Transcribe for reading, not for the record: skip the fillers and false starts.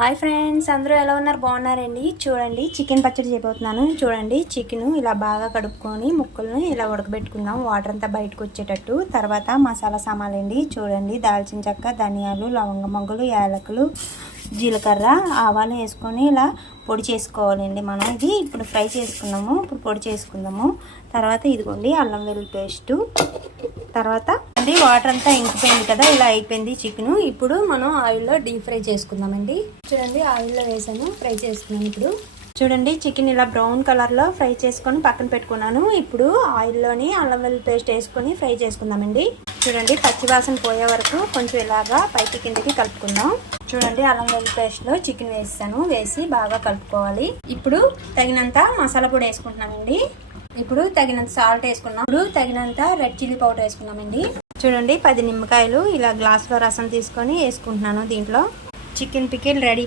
Hi friends, అందరూ ఎలా ఉన్నారు? బాగున్నారండి. చూడండి, చికెన్ పచ్చడి చేయబోతున్నాను. చూడండి, చికెన్ ఇలా బాగా కడుక్కొని ముక్కలను ఇలా ఉడకబెట్టుకుందాం, వాటర్ అంతా బయటకు వచ్చేటట్టు. తర్వాత మసాలా సామాన్లు అండి. చూడండి, దాల్చిన చెక్క, ధనియాలు, లవంగ మొగ్గలు, యాలకులు, జీలకర్ర, ఆవాలు వేసుకొని ఇలా పొడి చేసుకోవాలండి. మనం ఇది ఇప్పుడు ఫ్రై చేసుకున్నాము, ఇప్పుడు పొడి చేసుకుందాము. తర్వాత ఇదిగోండి అల్లం వెల్లుల్లి పేస్టు. తర్వాత వాటర్ అంతా ఇంకిపోయింది కదా, ఇలా అయిపోయింది చికెన్. ఇప్పుడు మనం ఆయిల్లో డీప్ ఫ్రై చేసుకుందామండి. చూడండి, ఆయిల్లో వేసాను, ఫ్రై చేసుకున్నాను. ఇప్పుడు చూడండి, చికెన్ ఇలా బ్రౌన్ కలర్లో ఫ్రై చేసుకొని పక్కన పెట్టుకున్నాను. ఇప్పుడు ఆయిల్లోని అల్లం వెల్లుల్లి పేస్ట్ వేసుకొని ఫ్రై చేసుకుందామండి. చూడండి, పచ్చివాసన పోయే వరకు కొంచెం ఇలాగా పైకి కిందకి కలుపుకుందాం. చూడండి, అల్లం వెల్లుల్లి పేస్ట్లో చికెన్ వేసాను, వేసి బాగా కలుపుకోవాలి. ఇప్పుడు తగినంత మసాలా పొడి వేసుకుంటున్నామండి. ఇప్పుడు తగినంత సాల్ట్ వేసుకున్నాం. ఇప్పుడు తగినంత రెడ్ చిల్లీ పౌడర్ వేసుకున్నామండి. చూడండి, 10 నిమ్మకాయలు ఇలా గ్లాసులో రసం తీసుకొని వేసుకుంటున్నాను. దీంట్లో చికెన్ పికిల్ రెడీ.